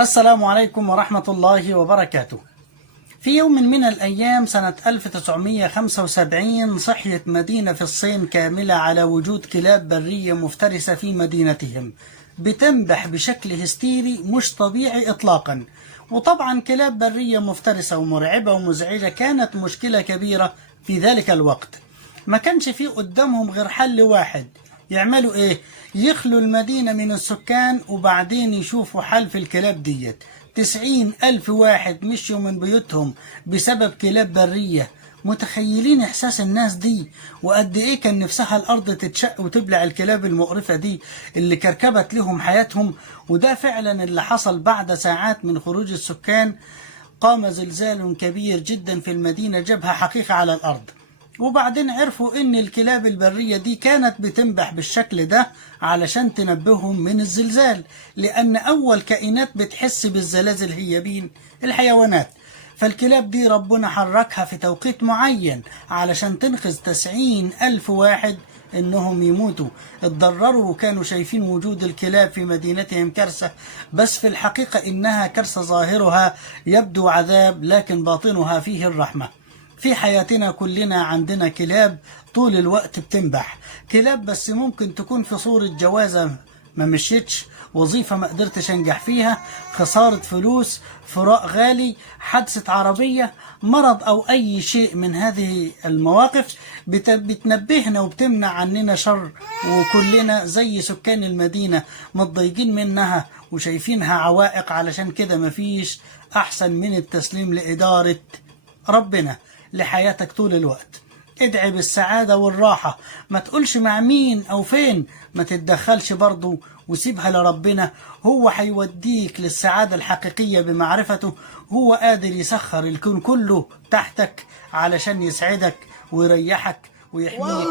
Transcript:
السلام عليكم ورحمة الله وبركاته. في يوم من الأيام سنة 1975 صحيت مدينة في الصين كاملة على وجود كلاب برية مفترسة في مدينتهم بتنبح بشكل هستيري مش طبيعي إطلاقا. وطبعا كلاب برية مفترسة ومرعبة ومزعجة كانت مشكلة كبيرة في ذلك الوقت. ما كانش فيه قدامهم غير حل واحد، يعملوا ايه؟ يخلوا المدينة من السكان وبعدين يشوفوا حل في الكلاب ديت. 90,000 واحد مشوا من بيوتهم بسبب كلاب برية. متخيلين احساس الناس دي وقد ايه كان نفسها الارض تتشق وتبلع الكلاب المقرفة دي اللي كركبت لهم حياتهم. وده فعلا اللي حصل بعد ساعات من خروج السكان. قام زلزال كبير جدا في المدينة جبهة حقيقة على الارض. وبعدين عرفوا ان الكلاب البرية دي كانت بتنبح بالشكل ده علشان تنبههم من الزلزال، لان اول كائنات بتحس بالزلازل هي مين؟ الحيوانات. فالكلاب دي ربنا حركها في توقيت معين علشان تنقذ 90,000 واحد انهم يموتوا. اتضرروا وكانوا شايفين وجود الكلاب في مدينتهم كارثة، بس في الحقيقة انها كارثة ظاهرها يبدو عذاب لكن باطنها فيه الرحمة. في حياتنا كلنا عندنا كلاب طول الوقت بتنبح. كلاب بس ممكن تكون في صورة جوازة ما مشيتش، وظيفة ما قدرتش انجح فيها، خسارة فلوس، فراق غالي، حادثة عربية، مرض او اي شيء من هذه المواقف بتنبهنا وبتمنع عننا شر. وكلنا زي سكان المدينة متضايقين منها وشايفينها عوائق. علشان كده مفيش احسن من التسليم لإدارة ربنا لحياتك طول الوقت. ادعي بالسعادة والراحة، ما تقولش مع مين او فين، ما تتدخلش برضو وسيبها لربنا. هو هيوديك للسعادة الحقيقية بمعرفته. هو قادر يسخر الكون كله تحتك علشان يسعدك ويريحك ويحميك.